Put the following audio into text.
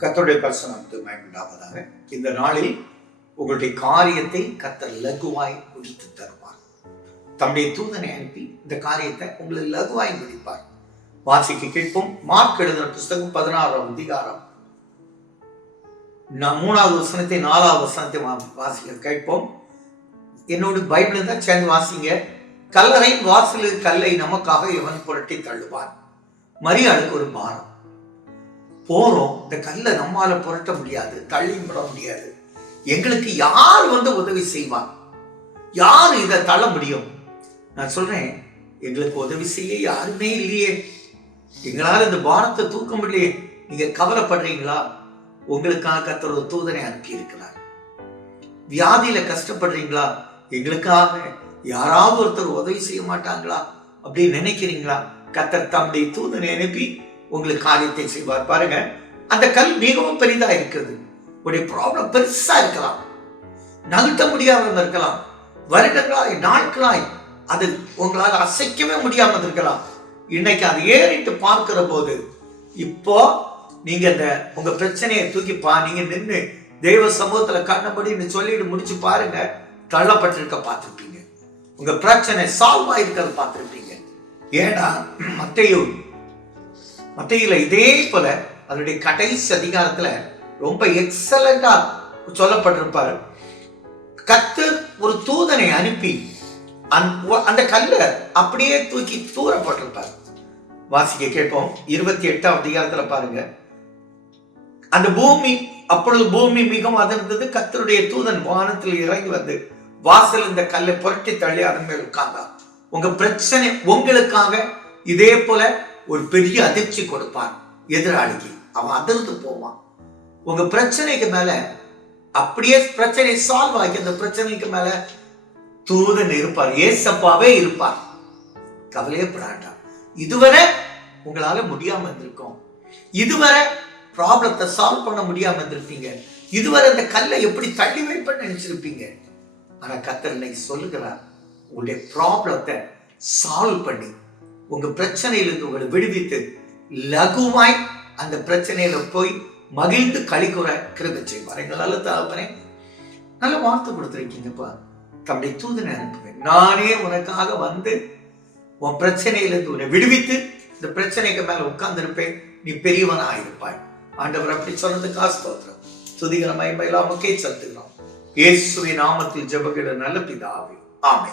கத்தருடைய பரிசனத்து மயமுண்டாவதாக இந்த நாளில் உங்களுடைய காரியத்தை கத்தர் லகுவாய் முடித்து தருவார். தம்முடைய தூதனை அனுப்பி இந்த காரியத்தை உங்களை லகுவாய் முடிப்பார் வாசிக்க கேட்போம். மார்க் எழுதின புஸ்தகம் பதினாறாம் அதிகாரம். நான் மூணாவது வசனத்தை நாலாவது வசனத்தை வாசிக்க கேட்போம். என்னோட பைபிள் தான் சேர்ந்து வாசிங்க. கல்லறை வாசலில் கல்லை நமக்காக எவன் புரட்டி தள்ளுவான். மரியாளுக்கு ஒரு பாரம். போகிறோம் இந்த கல்லை நம்மால் புரட்ட முடியாது தள்ளி விட முடியாது. எங்களுக்கு யார் வந்து உதவி செய்வார்? யார் இதை தள்ள முடியும்? நான் சொல்கிறேன் எங்களுக்கு உதவி செய்ய யாருமே இல்லையே. எங்களால் இந்த பாரத்தை தூக்க முடியலையே. நீங்கள் கவலைப்படுறீங்களா? உங்களுக்காக கத்தர் ஒரு தூதனை அனுப்பி இருக்கிறார் வியாதியில கஷ்டப்படுறீங்களா? எங்களுக்காக யாராவது ஒருத்தர் உதவி செய்ய மாட்டாங்களா? அப்படின்னு நினைக்கிறீங்களா? கத்தர் தம்முடைய தூதனை அனுப்பி உங்களுக்கு காரியத்தை செய்வார். பாருங்க அந்த கல் மிகவும் பெரிதா இருக்குது உடைய ப்ராப்ளம் பெருசா இருக்கலாம். நகர்த்த முடியாமல் இருக்கலாம். வருடங்களாய் நாட்களாய் அது உங்களால் அசைக்கவே முடியாமல் இருக்கலாம். இன்னைக்கு அது ஏறிட்டு பார்க்கிற போது இப்போ நீங்க இந்த உங்க பிரச்சனையை தூக்கி நீங்க நின்று தெய்வ சமூகத்துல கண்ணபடின்னு சொல்லிட்டு முடிச்சு பாருங்க தள்ளப்பட்டிருக்க பார்த்துருப்பீங்க. உங்க பிரச்சனை சால்வ் ஆயிருக்கிறத பார்த்துருப்பீங்க. ஏன்னா மத்தையும் மத்தையில இதே போல அதனுடைய கடைசி அதிகாரத்துல ரொம்ப எக்ஸலண்டா சொல்லப்பட்டிருப்பாரு. கத்து ஒரு தூதனை அனுப்பி அந்த அந்த கல்லை அப்படியே தூக்கி தூரப்பட்டிருப்பார். வாசிக்க கேட்போம். இருபத்தி எட்டாம் அதிகாரத்துல பாருங்க. அந்த பூமி அப்பொழுது பூமி மிகவும் அதிர்ந்தது. கத்தருடைய தூதன் வானத்தில் இறங்கி வந்து வாசல் இந்த கல்லை புரட்டி தள்ளி அதன் மேல் உட்கார்ந்தார். உங்க பிரச்சனை உங்களுக்காக இதே போல ஒரு பெரிய அதிர்ச்சி கொடுப்பான் எதிராளிக்கு. அவன் அதிர்ந்து போவான். உங்க பிரச்சனைக்கு மேல அப்படியே பிரச்சனை சால்வ் ஆகி அந்த பிரச்சனைக்கு மேல தூதன் இருப்பார். ஏசப்பாவே இருப்பார். கவலையே படாட்டான் இதுவரை உங்களால முடியாம இருந்திருக்கும். இதுவரை ப்ராப்ளத்தை சால்வ் பண்ண முடியாம இருந்திருப்பீங்க. இதுவரை அந்த கல்லை எப்படி தள்ளி வைப்பேன்னு நினைச்சிருப்பீங்க. ஆனா கத்தர் இன்னைக்கு சொல்லுகிறார். உங்களுடைய ப்ராப்ளத்தை சால்வ் பண்ணி உங்க பிரச்சனையிலிருந்து உங்களை விடுவித்து லகுவாய் அந்த பிரச்சனையில போய் மகிழ்ந்து கழிக்குற கிருபை செய்வார். எங்களால தாப்பனே நல்ல வார்த்தை கொடுத்துருக்கீங்கப்பா. தம்முடைய தூதனை அனுப்புவேன். நானே உனக்காக வந்து உன் பிரச்சனையிலிருந்து உன்னை விடுவித்து இந்த பிரச்சனைக்கு மேல உட்கார்ந்திருப்பேன். நீ பெரியவனா ஆயிருப்பாய் ஆண்டவர் அப்படி சொன்னதுக்காக ஸ்தோத்திரம் துதிகர மயமையில்லாமக்கே செலுத்துகிறோம். இயேசுவின் நாமத்தில் ஜபகிட நல்ல பிதாவே. ஆமை